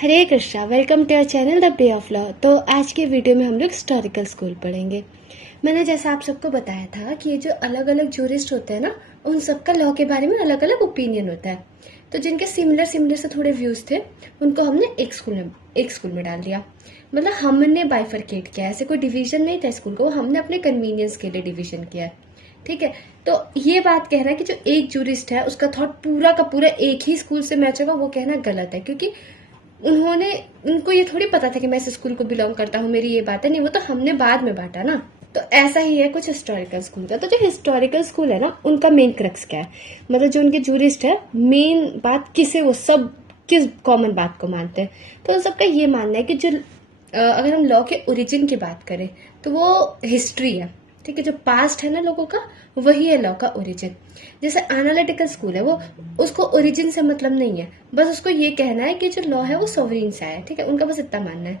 Hare Krishna, welcome to our channel the way of law. तो आज के वीडियो में हम लोग हिस्टोरिकल स्कूल पढ़ेंगे। मैंने जैसा आप सबको बताया था कि ये जो अलग अलग जूरिस्ट होते हैं ना, उन सबका लॉ के बारे में अलग अलग ओपिनियन होता है। तो जिनके सिमिलर से थोड़े व्यूज थे, उनको हमने एक स्कूल में डाल दिया। मतलब हमने बाइफरकेट किया, ऐसे कोई डिवीजन नहीं था स्कूल को, हमने अपने कन्वीनियंस के लिए डिवीजन किया है। ठीक है, तो ये बात कह रहा है कि जो एक जूरिस्ट है उसका थॉट पूरा का पूरा एक ही स्कूल से मैच होगा, वो कहना गलत है। क्योंकि उनको ये थोड़ी पता था कि मैं इस स्कूल को बिलोंग करता हूँ, मेरी ये बात है नहीं, वो तो हमने बाद में बांटा ना। तो ऐसा ही है कुछ हिस्टोरिकल स्कूल का। तो जो हिस्टोरिकल स्कूल है ना, उनका मेन क्रक्स क्या है, मतलब जो उनके जूरिस्ट है, मेन बात किसे वो सब किस कॉमन बात को मानते हैं। तो उन सबका ये मानना है कि जो अगर हम लॉ के ओरिजिन की बात करें तो वो हिस्ट्री है। ठीक है, जो पास्ट है ना लोगों का, वही है लॉ का ओरिजिन। जैसे एनालिटिकल स्कूल है, वो उसको ओरिजिन से मतलब नहीं है, बस उसको ये कहना है कि जो लॉ है वो सॉवरीन से आया है। ठीक है, उनका बस इतना मानना है।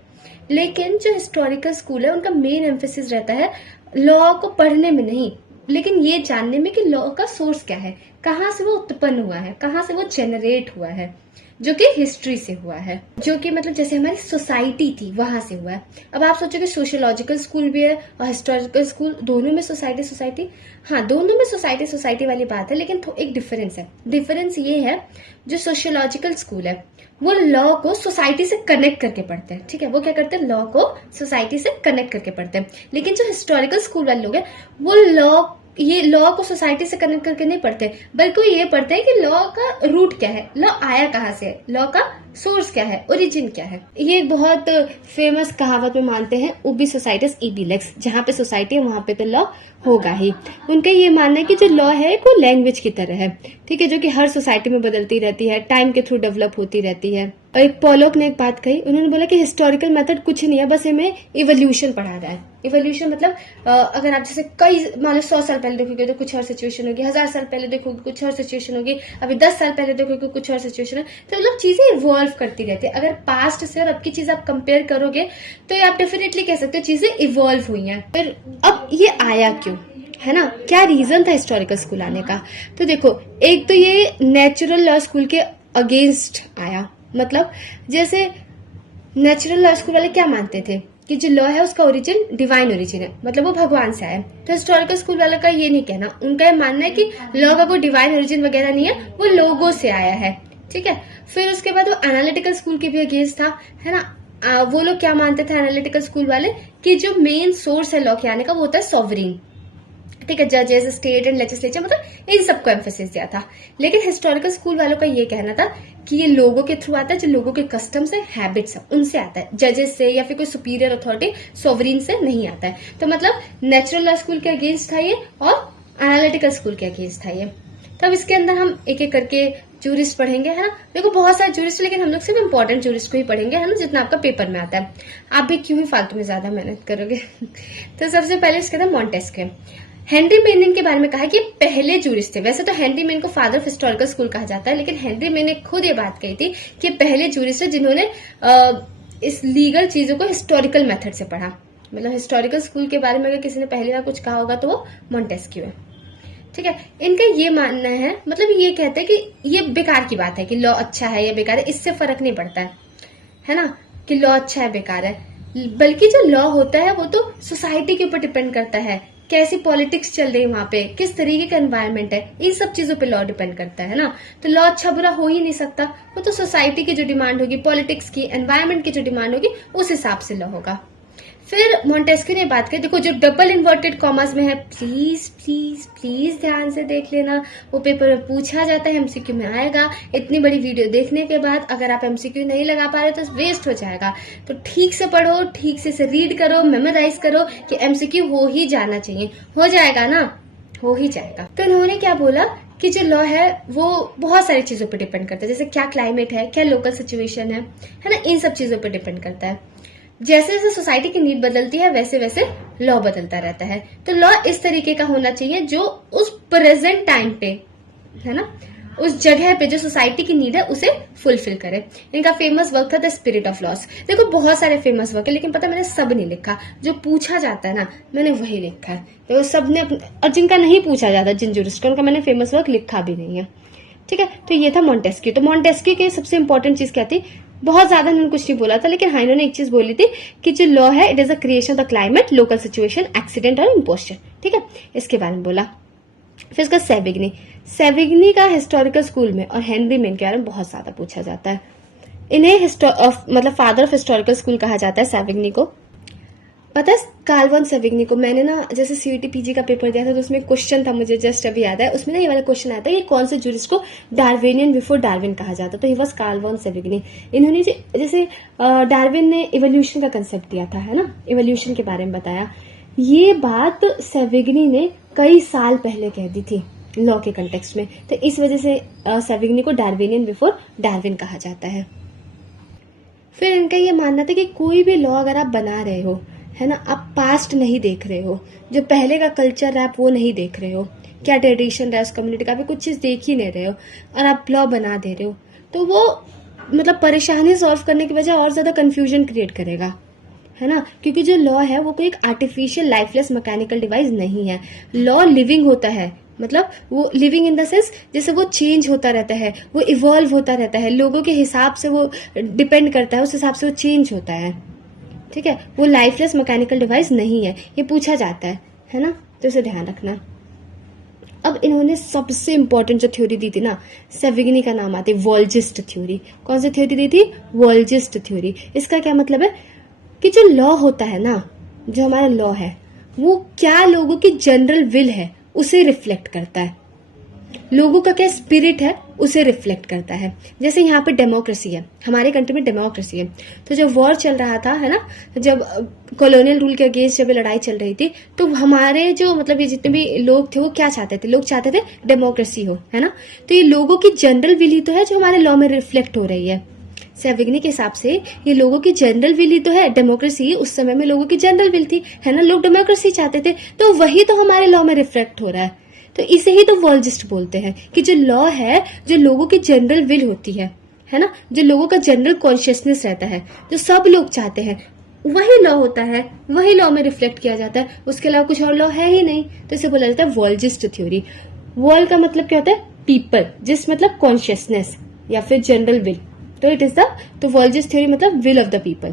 लेकिन जो हिस्टोरिकल स्कूल है, उनका मेन एम्फेसिस रहता है लॉ को पढ़ने में नहीं, लेकिन ये जानने में कि लॉ का सोर्स क्या है, कहाँ से वो उत्पन्न हुआ है, कहाँ से वो जेनरेट हुआ है, जो कि हिस्ट्री से हुआ है, जो कि मतलब जैसे हमारी सोसाइटी थी वहां से हुआ है। अब आप सोचोगे सोशियोलॉजिकल स्कूल भी है और हिस्टोरिकल स्कूल, दोनों में सोसाइटी, हाँ दोनों में सोसाइटी वाली बात है, लेकिन एक डिफरेंस है। डिफरेंस ये है, जो सोशियोलॉजिकल स्कूल है वो लॉ को सोसाइटी से कनेक्ट करके पढ़ते हैं। ठीक है, वो क्या करते हैं, लॉ को सोसाइटी से कनेक्ट करके पढ़ते हैं। लेकिन जो हिस्टोरिकल स्कूल वाले लोग हैं, वो लॉ को सोसाइटी से कनेक्ट करके नहीं पढ़ते, बल्कि वो ये पढ़ते हैं कि लॉ का रूट क्या है, लॉ आया कहाँ से, लॉ का सोर्स क्या है, ओरिजिन क्या है। ये एक बहुत फेमस कहावत में मानते हैं, उबी सोसाइटीज इबी लेक्स, जहाँ पे सोसाइटी है वहां पे तो लॉ होगा ही। उनका ये मानना है कि जो लॉ है वो लैंग्वेज की तरह है। ठीक है, जो कि हर सोसाइटी में बदलती रहती है, टाइम के थ्रू डेवलप होती रहती है। और एक पॉलोक ने एक बात कही, उन्होंने बोला कि हिस्टोरिकल मेथड कुछ नहीं है, बस हमें इवोल्यूशन पढ़ा रहा है। इवोल्यूशन मतलब अगर आप जैसे कई मान लो 100 साल पहले देखोगे तो कुछ और सिचुएशन होगी, 1000 साल पहले देखोगे कुछ और सिचुएशन होगी, अभी 10 साल पहले देखोगे कुछ और सिचुएशन है। तो मतलब चीजें इवॉल्व करती रहती है। अगर पास्ट से और अब की चीज आप कंपेयर करोगे तो आप डेफिनेटली कह सकते हो चीजें इवॉल्व हुई हैं। फिर अब ये आया क्यों, है ना, क्या रीजन था हिस्टोरिकल स्कूल आने का। तो देखो, एक तो ये नेचुरल लॉ स्कूल के अगेंस्ट आया। मतलब जैसे नेचुरल लॉ स्कूल वाले क्या मानते थे कि जो लॉ है उसका ओरिजिन डिवाइन ओरिजिन है, मतलब वो भगवान से आया है। तो हिस्टोरिकल स्कूल वालों का ये नहीं कहना, उनका ये मानना है कि लॉ का कोई डिवाइन ओरिजिन वगैरह नहीं है, वो लोगों से आया है। ठीक है, फिर उसके बाद वो एनालिटिकल स्कूल के भी अगेंस्ट था, है ना। वो लोग क्या मानते थे एनालिटिकल स्कूल वाले, कि जो मेन सोर्स है लॉ के आने का वो होता है सॉवरीन। ठीक है, जजेस, स्टेट एंड लेजिस्लेचर, मतलब इन सबको एम्फेसिस दिया था। लेकिन हिस्टोरिकल स्कूल वालों का ये कहना था कि ये लोगों के थ्रू आता है, जो लोगों के कस्टम्स है, हैबिट्स है, उनसे आता है, जजेस से या फिर कोई सुपीरियर अथॉरिटी सॉवरीन से नहीं आता है। तो मतलब नेचुरल लॉ स्कूल के अगेंस्ट था ये, और एनालिटिकल स्कूल के अगेंस्ट था ये। तो अब इसके अंदर हम एक एक करके जूरिस्ट पढ़ेंगे, है ना। देखो बहुत सारे जूरिस्ट, लेकिन हम लोग सिर्फ इंपॉर्टेंट जूरिस्ट को ही पढ़ेंगे, है ना, जितना आपका पेपर में आता है। आप भी क्यों ही फालतू में ज्यादा मेहनत करोगे। तो सबसे पहले इसके अंदर मॉन्टेस्क्यू। हेनरी मेन के बारे में कहा कि पहले जूरिस्ट थे। वैसे तो हेनरी मेन को फादर ऑफ हिस्टोरिकल स्कूल कहा जाता है, लेकिन हेनरी मेन ने खुद ये बात कही थी कि पहले जूरिस्ट है जिन्होंने इस लीगल चीजों को हिस्टोरिकल मेथड से पढ़ा। मतलब हिस्टोरिकल स्कूल के बारे में अगर किसी ने पहली बार कुछ कहा होगा तो वो मॉन्टेस्क्यू है। ठीक है, इनका ये मानना है, मतलब ये कहते हैं कि ये बेकार की बात है कि लॉ अच्छा है या बेकार है, इससे फर्क नहीं पड़ता है ना, कि लॉ अच्छा है बेकार है। बल्कि जो लॉ होता है वो तो सोसाइटी के ऊपर डिपेंड करता है, कैसी पॉलिटिक्स चल रही है वहां पे, किस तरीके का एनवायरनमेंट है, इन सब चीजों पे लॉ डिपेंड करता है ना। तो लॉ अच्छा बुरा हो ही नहीं सकता, वो तो सोसाइटी की जो डिमांड होगी, पॉलिटिक्स की, एनवायरनमेंट की जो डिमांड होगी, उस हिसाब से लॉ होगा। फिर मॉन्टेस्क्यू ने बात की, देखो जो डबल इन्वर्टेड कॉमर्स में है, प्लीज प्लीज प्लीज ध्यान से देख लेना, वो पेपर में पूछा जाता है, एमसीक्यू में आएगा। इतनी बड़ी वीडियो देखने के बाद अगर आप एमसीक्यू नहीं लगा पा रहे तो वेस्ट हो जाएगा। तो ठीक से पढ़ो, ठीक से रीड करो, मेमोराइज करो कि एमसीक्यू हो ही जाना चाहिए। हो जाएगा ना, हो ही जाएगा। तो उन्होंने क्या बोला कि जो लॉ है वो बहुत सारी चीजों पर डिपेंड करता है, जैसे क्या क्लाइमेट है, क्या लोकल सिचुएशन है ना, इन सब चीजों पर डिपेंड करता है। जैसे जैसे सोसाइटी की नीड बदलती है वैसे वैसे लॉ बदलता रहता है। तो लॉ इस तरीके का होना चाहिए जो उस प्रेजेंट टाइम पे, है ना, उस जगह पे जो सोसाइटी की नीड है उसे फुलफिल करे। इनका फेमस वर्क था द स्पिरिट ऑफ लॉस। देखो बहुत सारे फेमस वर्क है, लेकिन पता मैंने सब नहीं लिखा, जो पूछा जाता है ना मैंने वही लिखा है। तो सबने, और जिनका नहीं पूछा जाता, जिन जूरिस्ट का, उनका मैंने फेमस वर्क लिखा भी नहीं है। ठीक है, तो ये था मॉन्टेस्क्यू। तो मॉन्टेस्क्यू की सबसे इंपॉर्टेंट चीज क्या थी, बहुत ज्यादा इन्होंने कुछ नहीं बोला था, लेकिन हाँ इन्होंने एक चीज बोली थी कि जो लॉ है it is a creation of the climate, local situation, accident और इम्पोस्चर। ठीक है, इसके बारे में बोला। फिर इसका सेविग्नी, सेविग्नी का हिस्टोरिकल स्कूल में और हेनरी मेन के बारे में बहुत ज्यादा पूछा जाता है। इन्हें मतलब फादर ऑफ हिस्टोरिकल स्कूल कहा जाता है सेविग्नी को। पता है कार्ल वॉन सेविग्नी को, मैंने ना जैसे सीईटी पीजी का पेपर दिया था तो उसमें क्वेश्चन था, मुझे जस्ट अभी याद है, उसमें ना ये वाला क्वेश्चन आया था कि कौन से जूरिस्ट को डार्विनियन बिफोर डार्विन कहा जाता, तो ही वॉज कार्ल वॉन सेविग्नी। इन्होंने जैसे डार्विन ने इवोल्यूशन का कंसेप्ट दिया था, है ना, इवोल्यूशन के बारे में बताया। ये बात सेविग्नी ने कई साल पहले कह दी थी लॉ के कंटेक्स्ट में, तो इस वजह से सेविग्नी को डार्विनियन बिफोर डार्विन कहा जाता है। फिर इनका ये मानना था कि कोई भी लॉ अगर आप बना रहे हो, है ना, आप पास्ट नहीं देख रहे हो, जो पहले का कल्चर है आप वो नहीं देख रहे हो, क्या ट्रेडिशन है उस कम्युनिटी का, भी कुछ चीज देख ही नहीं रहे हो और आप लॉ बना दे रहे हो, तो वो मतलब परेशानी सॉल्व करने की बजाय और ज्यादा कंफ्यूजन क्रिएट करेगा, है ना। क्योंकि जो लॉ है वो कोई एक आर्टिफिशियल लाइफलेस मैकेनिकल डिवाइस नहीं है। लॉ लिविंग होता है, मतलब वो लिविंग इन द सेंस जैसे वो चेंज होता रहता है, वो इवॉल्व होता रहता है, लोगों के हिसाब से वो डिपेंड करता है, उस हिसाब से वो चेंज होता है। ठीक है, वो लाइफलेस मैकेनिकल डिवाइस नहीं है, ये पूछा जाता है ना, तो इसे ध्यान रखना। अब इन्होंने सबसे इंपॉर्टेंट जो थ्योरी दी थी ना, सेविग्नी का नाम आती है वॉल्जिस्ट थ्योरी। कौन सी थ्योरी दी थी? वॉल्जिस्ट थ्योरी। इसका क्या मतलब है कि जो लॉ होता है ना, जो हमारा लॉ है वो क्या लोगों की जनरल विल है उसे रिफ्लेक्ट करता है, लोगों का क्या स्पिरिट है उसे रिफ्लेक्ट करता है। जैसे यहाँ पे डेमोक्रेसी है, हमारे कंट्री में डेमोक्रेसी है, तो जब वॉर चल रहा था, है ना, जब कॉलोनियल रूल के अगेंस्ट जब लड़ाई चल रही थी, तो हमारे जो मतलब ये जितने भी लोग थे वो क्या चाहते थे, लोग चाहते थे डेमोक्रेसी हो, है ना। तो ये लोगों की जनरल विल ही तो है जो हमारे लॉ में रिफ्लेक्ट हो रही है। सेविग्नी के हिसाब से ये लोगों की जनरल विल ही तो है, डेमोक्रेसी उस समय में लोगों की जनरल विल थी, है ना, लोग डेमोक्रेसी चाहते थे, तो वही तो हमारे लॉ में रिफ्लेक्ट हो रहा है। तो इसे ही तो वॉल्जिस्ट बोलते हैं कि जो लॉ है, जो लोगों की जनरल विल होती है ना, जो लोगों का जनरल कॉन्शियसनेस रहता है, जो सब लोग चाहते हैं, वही लॉ होता है, वही लॉ में रिफ्लेक्ट किया जाता है, उसके अलावा कुछ और लॉ है ही नहीं। तो इसे बोला जाता है वॉल्जिस्ट थ्योरी। वॉल का मतलब क्या होता है? पीपल, जिस मतलब कॉन्शियसनेस या फिर जनरल विल, तो इट इज द, तो वॉल्जिस्ट थ्योरी मतलब विल ऑफ द पीपल।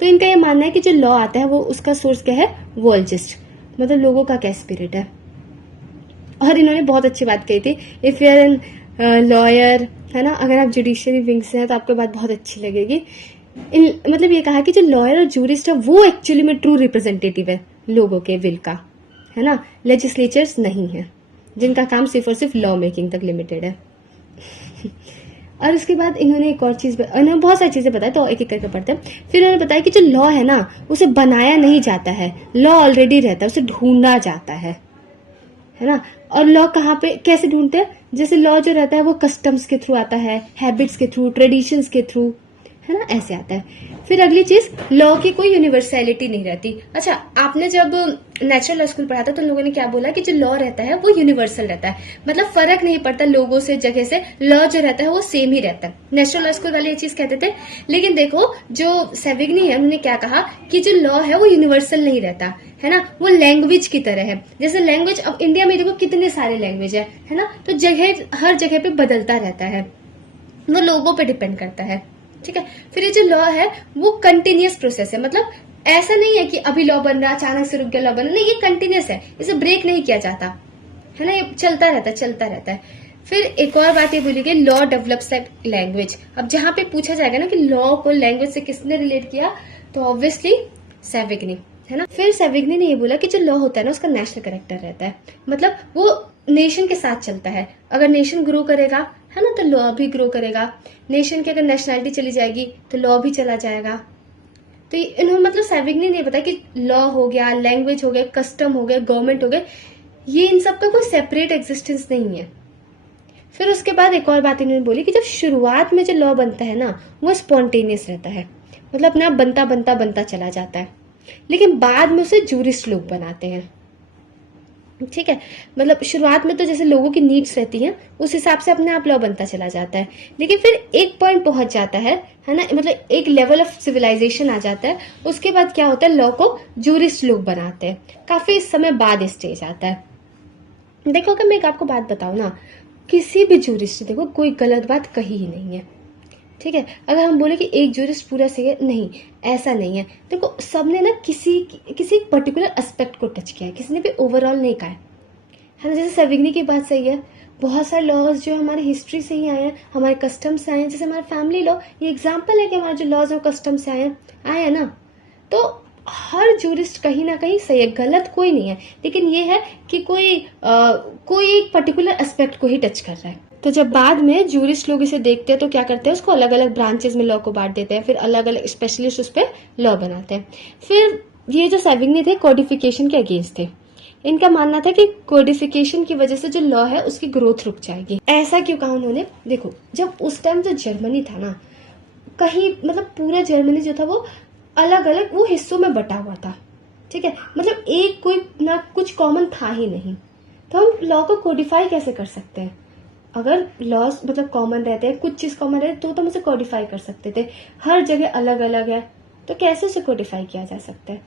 तो इनका यह मानना है कि जो लॉ आता है वो उसका सोर्स क्या है? वॉल्जिस्ट, मतलब लोगों का क्या स्पिरिट है। और इन्होंने बहुत अच्छी बात कही थी, if you are an lawyer, है ना, अगर आप जुडिशियरी विंग से हैं तो आपको बात बहुत अच्छी लगेगी। मतलब ये कहा कि जो लॉयर और जूरिस्ट है वो एक्चुअली में ट्रू रिप्रेजेंटेटिव है लोगों के विल का, है ना, लेजिस्लेचर्स नहीं है जिनका काम सिर्फ और सिर्फ लॉ मेकिंग तक लिमिटेड है। और उसके बाद इन्होंने एक और चीज, इन्होंने बहुत सारी चीजें बताई, तो एक एक करके पढ़ते हैं। फिर इन्होंने बताया कि जो लॉ है ना उसे बनाया नहीं जाता है, लॉ ऑलरेडी रहता है, उसे ढूंढा जाता है ना। और लॉ कहाँ पे कैसे ढूंढते हैं? जैसे लॉ जो रहता है वो कस्टम्स के थ्रू आता है, हैबिट्स के थ्रू, ट्रेडिशंस के थ्रू, है ना, ऐसे आता है। फिर अगली चीज, लॉ की कोई यूनिवर्सैलिटी नहीं रहती। अच्छा, आपने जब नेचुरल लॉ स्कूल पढ़ा था तो लोगों ने क्या बोला कि जो लॉ रहता है वो यूनिवर्सल रहता है, मतलब फर्क नहीं पड़ता लोगों से, जगह से, लॉ जो रहता है वो सेम ही रहता है। नेचुरल लॉ स्कूल वाले ये चीज कहते थे, लेकिन देखो जो सेविग्नी है उन्होंने क्या कहा कि जो लॉ है वो यूनिवर्सल नहीं रहता, है ना, वो लैंग्वेज की तरह है। जैसे लैंग्वेज, अब इंडिया में देखो कितने सारे लैंग्वेज है ना, तो जगह हर जगह पे बदलता रहता है, वो लोगों पे डिपेंड करता है। ठीक है, फिर ये जो लॉ है वो कंटिन्यूअस प्रोसेस है, मतलब ऐसा नहीं है कि अभी लॉ बन रहा अचानक से रुक गया लॉ बन रहा, नहीं, ये कंटिन्यूअस है, इसे ब्रेक नहीं किया जाता, है ना, ये चलता रहता है, चलता रहता है। फिर एक और बात ये बोली गई, लॉ डेवलप्स लाइक लैंग्वेज। अब जहां पे पूछा जाएगा ना कि लॉ को लैंग्वेज से किसने रिलेट किया, तो ऑब्वियसली सेविग्नी, है ना। फिर सेविग्नी ने ये बोला कि जो लॉ होता है ना उसका नेशनल कैरेक्टर रहता है, मतलब वो नेशन के साथ चलता है। अगर नेशन ग्रो करेगा, है ना, तो लॉ भी ग्रो करेगा। नेशन की अगर नेशनैलिटी चली जाएगी तो लॉ भी चला जाएगा। तो इन्होंने मतलब सेविग्नी ने बताया कि लॉ हो गया, लैंग्वेज हो गया, कस्टम हो गया, गवर्नमेंट हो गया, ये इन सब का कोई सेपरेट एग्जिस्टेंस नहीं है। फिर उसके बाद एक और बात इन्होंने बोली कि जब शुरुआत में जो लॉ बनता है ना वो स्पॉन्टेनियस रहता है, मतलब अपने आप बनता बनता बनता चला जाता है, लेकिन बाद में उसे जूरिस्ट लोग बनाते हैं। ठीक है, मतलब शुरुआत में तो जैसे लोगों की नीड्स रहती हैं उस हिसाब से अपने आप लॉ बनता चला जाता है, लेकिन फिर एक पॉइंट पहुंच जाता है ना, मतलब एक लेवल ऑफ सिविलाइजेशन आ जाता है, उसके बाद क्या होता है, लॉ को जूरिस्ट लोग बनाते हैं। काफी समय बाद स्टेज आता है। देखो, अगर मैं एक आपको बात बताऊं ना, किसी भी जूरिस्ट, देखो कोई गलत बात कही ही नहीं है, ठीक है। अगर हम बोले कि एक जूरिस्ट पूरा सही है, नहीं, ऐसा नहीं है। देखो सबने ना किसी किसी पर्टिकुलर एस्पेक्ट को टच किया है, किसी ने भी ओवरऑल नहीं कहा है ना। जैसे सेविग्नी की बात सही है, बहुत सारे लॉज जो हमारे हिस्ट्री से ही आए हैं, हमारे कस्टम से आए हैं। जैसे हमारा फैमिली लॉ, ये एग्जाम्पल है कि हमारे जो लॉज है कस्टम से आए हैं ना। तो हर जूरिस्ट कहीं ना कहीं सही है, गलत कोई नहीं है, लेकिन ये है कि कोई एक पर्टिकुलर एस्पेक्ट को ही टच कर रहा है। तो जब बाद में जूरिस्ट लोग इसे देखते हैं तो क्या करते हैं, उसको अलग अलग ब्रांचेस में लॉ को बांट देते हैं, फिर अलग अलग स्पेशलिस्ट उस पर लॉ बनाते हैं। फिर ये जो सेविग्नी थे कोडिफिकेशन के अगेंस्ट थे। इनका मानना था कि कोडिफिकेशन की वजह से जो लॉ है उसकी ग्रोथ रुक जाएगी। ऐसा क्यों कहा उन्होंने? देखो जब उस टाइम जो जर्मनी था ना, कहीं मतलब पूरा जर्मनी जो था वो अलग अलग वो हिस्सों में बटा हुआ था, ठीक है। मतलब एक कोई ना कुछ कॉमन था ही नहीं। तो हम लॉ को कोडिफाई कैसे कर सकते हैं? अगर लॉज मतलब कॉमन रहते हैं, कुछ चीज कॉमन रहती तो हम उसे कोडिफाई कर सकते थे। हर जगह अलग अलग है तो कैसे उसे कोडिफाई किया जा सकता है?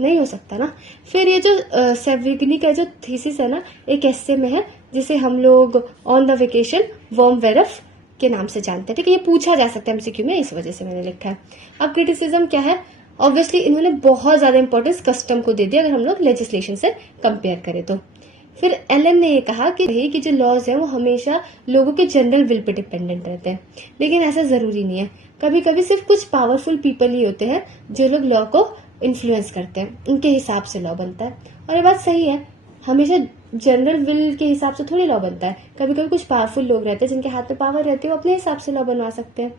नहीं हो सकता ना। फिर ये जो सेविग्नी का जो थीसिस है ना, एक एस्से में है जिसे हम लोग ऑन द वेकेशन वर्म वेरफ के नाम से जानते हैं, ठीक है। ये पूछा जा सकता है एमसीक्यू में, इस वजह से मैंने लिखा है। अब क्रिटिसिज्म क्या है? ऑब्वियसली इन्होंने बहुत ज्यादा इंपॉर्टेंस कस्टम को दे दिया अगर हम लोग लेजिस्लेशन से कंपेयर करें तो। फिर एलन ने ये कहा कि जो लॉज है वो हमेशा लोगों के जनरल विल पे डिपेंडेंट रहते हैं, लेकिन ऐसा जरूरी नहीं है। कभी कभी सिर्फ कुछ पावरफुल पीपल ही होते हैं जो लोग लॉ को इन्फ्लुएंस करते हैं, उनके हिसाब से लॉ बनता है। और ये बात सही है, हमेशा जनरल विल के हिसाब से थोड़ी लॉ बनता है। कभी कभी कुछ पावरफुल लोग रहते हैं जिनके हाथ में पावर रहती है, वो अपने हिसाब से लॉ बनवा सकते हैं।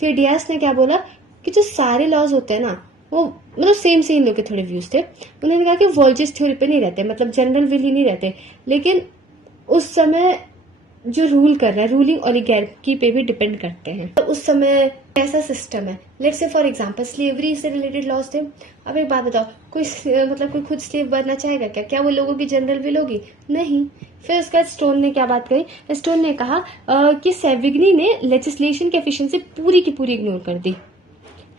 फिर डियास ने क्या बोला कि जो सारे लॉज होते हैं ना वो मतलब सेम सेम लोग के थोड़े व्यूज थे। उन्होंने कहा कि वॉल्जिस थ्योरी पे नहीं रहते, मतलब जनरल विल ही नहीं रहते, लेकिन उस समय जो रूल कर रहा है रूलिंग ओलिगार्की पे भी डिपेंड करते हैं। तो उस समय कैसा सिस्टम है, let's say for example slavery से रिलेटेड लॉज थे। अब एक बात बताओ, कोई खुद स्लेव बनना चाहेगा क्या वो लोगों की जनरल विल होगी? नहीं। फिर उसके बाद स्टोन ने क्या बात कही? स्टोन ने कहा कि सेविग्नी ने लेजिस्लेशन की एफिशिएंसी पूरी की पूरी इग्नोर कर दी,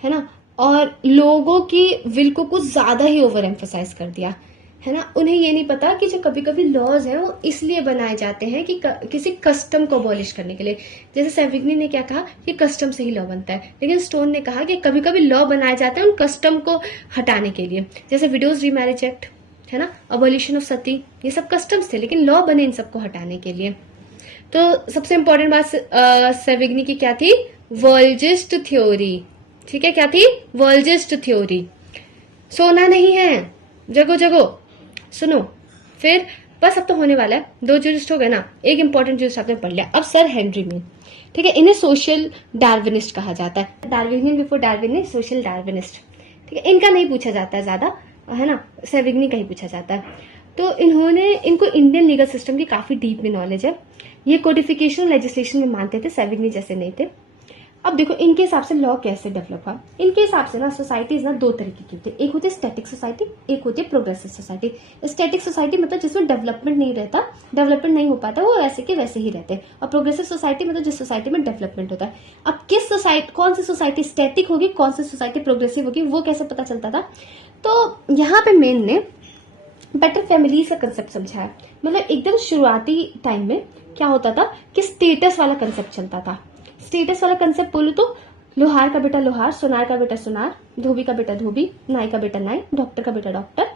है ना, और लोगों की विल को कुछ ज्यादा ही ओवर एम्फोसाइज कर दिया, है ना। उन्हें ये नहीं पता कि जो कभी कभी लॉज हैं वो इसलिए बनाए जाते हैं कि किसी कस्टम को अबॉलिश करने के लिए। जैसे सेविग्नी ने क्या कहा कि कस्टम से ही लॉ बनता है, लेकिन स्टोन ने कहा कि कभी कभी लॉ बनाए जाते हैं उन कस्टम को हटाने के लिए। जैसे विडोज रीमैरिज एक्ट, है ना, अबॉलिशन ऑफ सती, ये सब कस्टम्स थे, लेकिन लॉ बने इन सबको हटाने के लिए। तो सबसे इंपॉर्टेंट बात सेविग्नी की क्या थी? वॉल्जिस्ट थ्योरी, ठीक है। क्या थी? वॉल्जिस्ट थ्योरी। सोना नहीं है, जगो जगो, सुनो। फिर बस अब तो होने वाला है, 2 जूरिस्ट हो गए ना। एक इंपॉर्टेंट जूरिस्ट आपने पढ़ लिया। अब सर हेनरी मीन, ठीक है, इन्हें सोशल डार्विनिस्ट कहा जाता है। डार्विनियन बिफोर डार्विन ने सोशल डार्विनिस्ट, ठीक है। इनका नहीं पूछा जाता है ज्यादा, है ना, सेविग्नी का ही पूछा जाता है। तो इनको इंडियन लीगल सिस्टम की काफी डीप में नॉलेज है। ये कोडिफिकेशन लेजिस्लेशन में मानते थे, सेविग्नी जैसे नहीं थे। अब देखो इनके हिसाब से लॉ कैसे डेवलप हुआ। इनके हिसाब से ना सोसाइटीज ना 2 तरीके की होती है, एक होती है स्टैटिक सोसाइटी, एक होती है प्रोग्रेसिव सोसाइटी। स्टैटिक सोसाइटी मतलब जिसमें डेवलपमेंट नहीं रहता, डेवलपमेंट नहीं हो पाता, वो ऐसे के वैसे ही रहते हैं। और प्रोग्रेसिव सोसाइटी मतलब जिस सोसाइटी में डेवलपमेंट होता है। अब कौन सी सोसाइटी स्टैटिक होगी, कौन सी सोसाइटी प्रोग्रेसिव होगी, वो कैसे पता चलता था? तो यहाँ पे मेन ने बेटर फैमिलीज का कंसेप्ट समझाया। मतलब एकदम शुरुआती टाइम में क्या होता था कि स्टेटस वाला कंसेप्ट चलता था। स्टेटस वाला कंसेप्ट बोलूं तो लोहार का बेटा लोहार, सुनार का बेटा सुनार, धोबी का बेटा धोबी, नाई का बेटा नाई, डॉक्टर का बेटा डॉक्टर,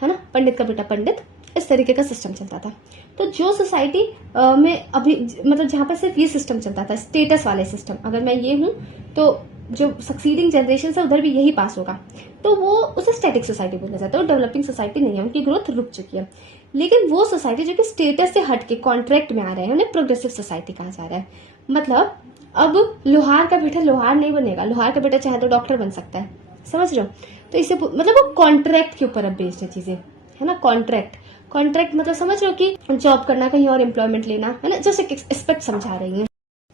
है ना, पंडित का बेटा पंडित, इस तरीके का सिस्टम चलता था। तो जो सोसाइटी में अभी मतलब जहां पर सिर्फ ये सिस्टम चलता था, स्टेटस वाले सिस्टम, अगर मैं ये हूं तो जो सक्सीडिंग जनरेशन है उधर भी यही पास होगा, तो वो उसे स्टैटिक सोसाइटी बोला जाता है। वो डेवलपिंग सोसाइटी नहीं है, उनकी ग्रोथ रुक चुकी है। लेकिन वो सोसाइटी जो कि स्टेटस से हट के कॉन्ट्रैक्ट में आ रहे हैं, उन्हें प्रोग्रेसिव सोसाइटी कहा जा रहा है। मतलब अब लोहार का बेटा लोहार नहीं बनेगा, लोहार का बेटा चाहे तो डॉक्टर बन सकता है, समझ रहे हो? तो इसे मतलब वो कॉन्ट्रैक्ट के ऊपर अब बेस्ड है चीजें, है ना। कॉन्ट्रैक्ट मतलब समझ रहे हो कि जॉब करना, कहीं और एम्प्लॉयमेंट लेना, है ना, जैसे एक्सपेक्ट समझा रही है।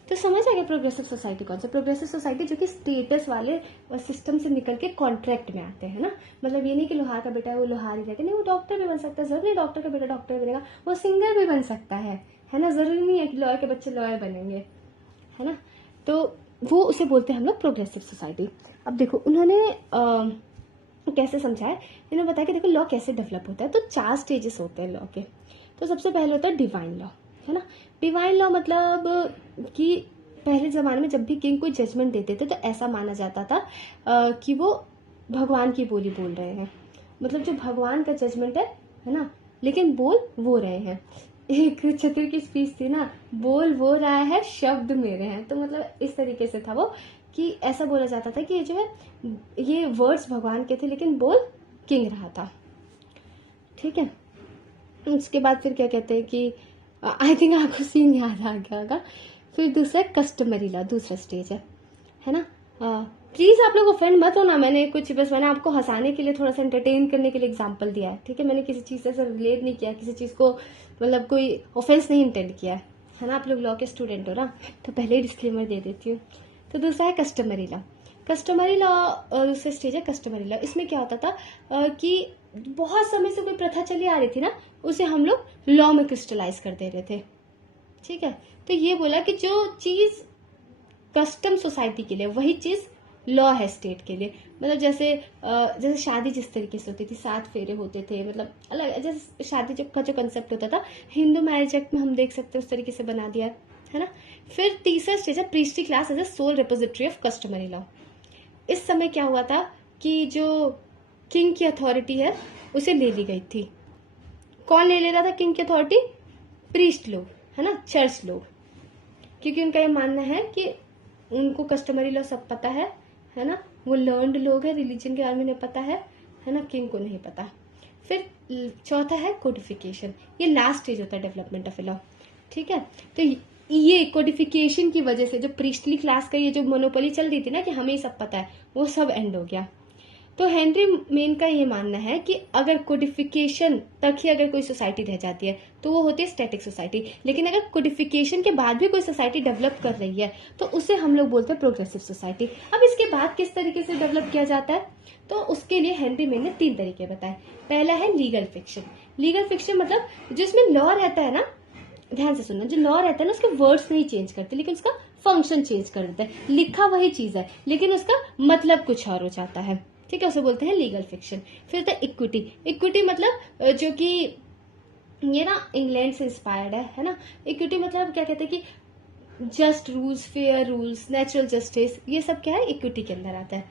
तो समझ आ गया प्रोग्रेसिव सोसाइटी कौन सा? प्रोग्रेसिव सोसाइटी जो कि स्टेटस वाले सिस्टम से निकल के कॉन्ट्रैक्ट में आते हैं ना। मतलब ये नहीं कि लोहार का बेटा है वो लोहार ही रहता है, नहीं, वो डॉक्टर भी बन सकता है। जरूरी डॉक्टर का बेटा डॉक्टर बनेगा, वो सिंगर भी बन सकता है ना। जरूरी नहीं है कि लॉयर के बच्चे लॉयर बनेंगे, है ना। तो वो उसे बोलते हैं हम लोग प्रोग्रेसिव सोसाइटी। अब देखो उन्होंने कैसे समझाया, इन्होंने बताया कि देखो लॉ कैसे डेवलप होता है। तो 4 स्टेजेस होते हैं लॉ के। तो सबसे पहले होता है डिवाइन लॉ, है ना। डिवाइन लॉ मतलब कि पहले ज़माने में जब भी किंग कोई जजमेंट देते थे तो ऐसा माना जाता था कि वो भगवान की बोली बोल रहे हैं, मतलब जो भगवान का जजमेंट है ना, लेकिन बोल वो रहे हैं। एक चतुर की स्पीच थी ना, बोल वो रहा है शब्द मेरे हैं, तो मतलब इस तरीके से था वो कि ऐसा बोला जाता था कि ये जो है ये वर्ड्स भगवान के थे लेकिन बोल किंग रहा था। ठीक है, उसके बाद फिर क्या कहते हैं कि आई थिंक आपको सीन याद आ गया होगा। फिर दूसरा कस्टमरी लॉ, दूसरा स्टेज है ना। प्लीज आप लोग ऑफेंड मत होना, मैंने कुछ बस मैंने आपको हंसाने के लिए, थोड़ा सा एंटरटेन करने के लिए एग्जांपल दिया है। ठीक है, मैंने किसी चीज से रिलेट नहीं किया, किसी चीज को मतलब कोई ऑफेंस नहीं इंटेंड किया है ना। आप लोग लॉ के स्टूडेंट हो ना, तो पहले ही डिस्क्लेमर दे देती हूँ। तो दूसरा है कस्टमरी लॉ। कस्टमरी लॉ दूसरा स्टेज है कस्टमरी लॉ। इसमें क्या होता था कि बहुत समय से कोई प्रथा चली आ रही थी ना, उसे हम लोग लॉ में क्रिस्टलाइज कर दे रहे थे। ठीक है, तो ये बोला कि जो चीज कस्टम सोसाइटी के लिए वही चीज लॉ है स्टेट के लिए। मतलब जैसे शादी जिस तरीके से होती थी, 7 फेरे होते थे, मतलब अलग जैसे शादी का जो कंसेप्ट होता था हिंदू मैरिज एक्ट में हम देख सकते हैं उस तरीके से बना दिया है ना। फिर तीसरा स्टेज है priestly class as a sole repository of customary law. इस समय क्या हुआ था कि जो किंग की अथॉरिटी है उसे ले ली गई थी। कौन ले रहा था किंग की अथॉरिटी? प्रीस्ट लोग, है ना, चर्च लोग, क्योंकि उनका ये मानना है कि उनको कस्टमरी लॉ सब पता है ना, वो लर्नड लोग हैं, रिलीजन के बारे में नहीं पता है ना, किंग को नहीं पता। फिर चौथा है कोडिफिकेशन, ये लास्ट स्टेज होता है डेवलपमेंट ऑफ लॉ। ठीक है, तो ये कोडिफिकेशन की वजह से जो प्रीस्टली क्लास का ये जो मोनोपोली चल रही थी ना कि हमें ही सब पता है, वो सब एंड हो गया। तो हेनरी मेन का ये मानना है कि अगर कोडिफिकेशन तक ही अगर कोई सोसाइटी रह जाती है तो वो होती है स्टैटिक सोसाइटी, लेकिन अगर कोडिफिकेशन के बाद भी कोई सोसाइटी डेवलप कर रही है तो उसे हम लोग बोलते हैं प्रोग्रेसिव सोसाइटी। अब इसके बाद किस तरीके से डेवलप किया जाता है, तो उसके लिए हेनरी मेन ने 3 तरीके बताए। पहला है लीगल फिक्शन। लीगल फिक्शन मतलब जिसमें लॉ रहता है ना, ध्यान से सुनना, जो लॉ रहता है ना उसके वर्ड्स नहीं चेंज करते लेकिन उसका फंक्शन चेंज कर देते हैं। लिखा वही चीज है लेकिन उसका मतलब कुछ और हो जाता है। ठीक है, उसे बोलते हैं लीगल फिक्शन। फिर होता है इक्विटी। इक्विटी मतलब जो कि ये ना इंग्लैंड से इंस्पायर्ड है ना। इक्विटी मतलब क्या कहते हैं कि just rules, fair rules, natural justice, ये सब क्या है इक्विटी के अंदर आता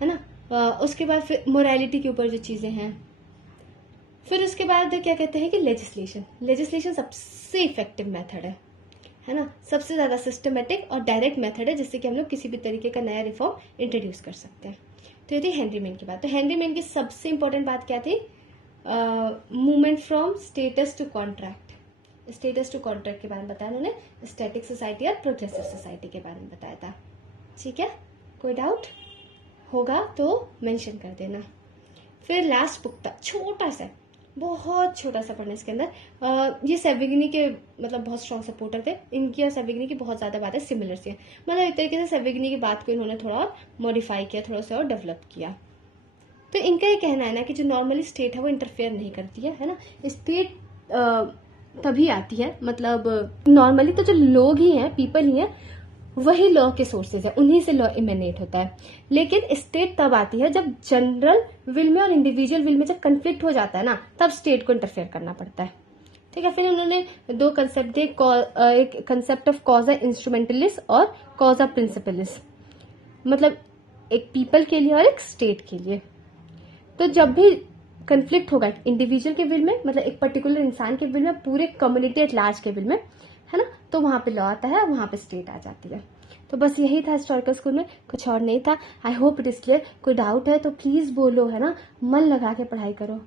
है ना। उसके बाद फिर मोरालिटी के ऊपर जो चीजें हैं। फिर उसके बाद क्या कहते हैं कि लेजिस्लेशन। लेजिस्लेशन सबसे इफेक्टिव मेथड है ना, सबसे ज्यादा सिस्टमेटिक और डायरेक्ट मेथड है जिससे कि हम लोग किसी भी तरीके का नया रिफॉर्म इंट्रोड्यूस कर सकते हैं। तो ये थी हेनरी मेन की बात। तो हेनरी मेन की सबसे इंपॉर्टेंट बात क्या थी? Movement from status to contract. Status to contract के बारे में बताया उन्होंने, स्टैटिक सोसाइटी और प्रोग्रेसिव सोसाइटी के बारे में बताया था। ठीक है, कोई डाउट होगा तो मेंशन कर देना। फिर लास्ट बुक था, छोटा सा, बहुत छोटा सा पढ़ने इसके अंदर। ये सेविग्नी के मतलब बहुत स्ट्रॉन्ग सपोर्टर थे इनकी, और सेविग्नी की बहुत ज्यादा बातें सिमिलर सी हैं। मतलब एक तरीके से सेविग्नी की बात को इन्होंने थोड़ा और मॉडिफाई किया, थोड़ा सा और डेवलप किया। तो इनका ये कहना है ना कि जो नॉर्मली स्टेट है वो इंटरफेयर नहीं करती है ना। स्टेट तभी आती है, मतलब नॉर्मली तो जो लोग ही हैं, पीपल ही हैं, वही लॉ के सोर्सेज है, उन्हीं से लॉ इमेनेट होता है। लेकिन स्टेट तब आती है जब जनरल विल में और इंडिविजुअल विल में जब कंफ्लिक्ट हो जाता है ना, तब स्टेट को इंटरफेयर करना पड़ता है। ठीक है, फिर उन्होंने 2 कंसेप्ट दिए, एक कंसेप्ट ऑफ कॉजा इंस्ट्रूमेंटलिस्ट और कॉजा प्रिंसिपलिस्ट, मतलब एक पीपल के लिए और एक स्टेट के लिए। तो जब भी कंफ्लिक्ट होगा इंडिविजुअल के विल में, मतलब एक पर्टिकुलर इंसान के विल में, पूरे कम्युनिटी एट लार्ज के विल में, है ना, तो वहां पे लॉ आता है, वहां पे स्टेट आ जाती है। तो बस यही था हिस्टोरिकल स्कूल में, कुछ और नहीं था। I hope it is clear. कोई डाउट है तो प्लीज बोलो, है ना, मन लगा के पढ़ाई करो,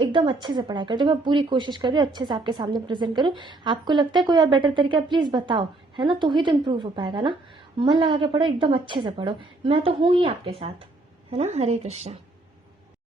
एकदम अच्छे से पढ़ाई करो। तो मैं पूरी कोशिश कर रही हूँ अच्छे से आपके सामने प्रेजेंट करूँ। आपको लगता है कोई और बेटर तरीका, प्लीज बताओ, है ना, तो ही तो इम्प्रूव हो पाएगा ना। मन लगा के पढ़ो, एकदम अच्छे से पढ़ो, मैं तो हूँ ही आपके साथ, है ना। हरे कृष्णा।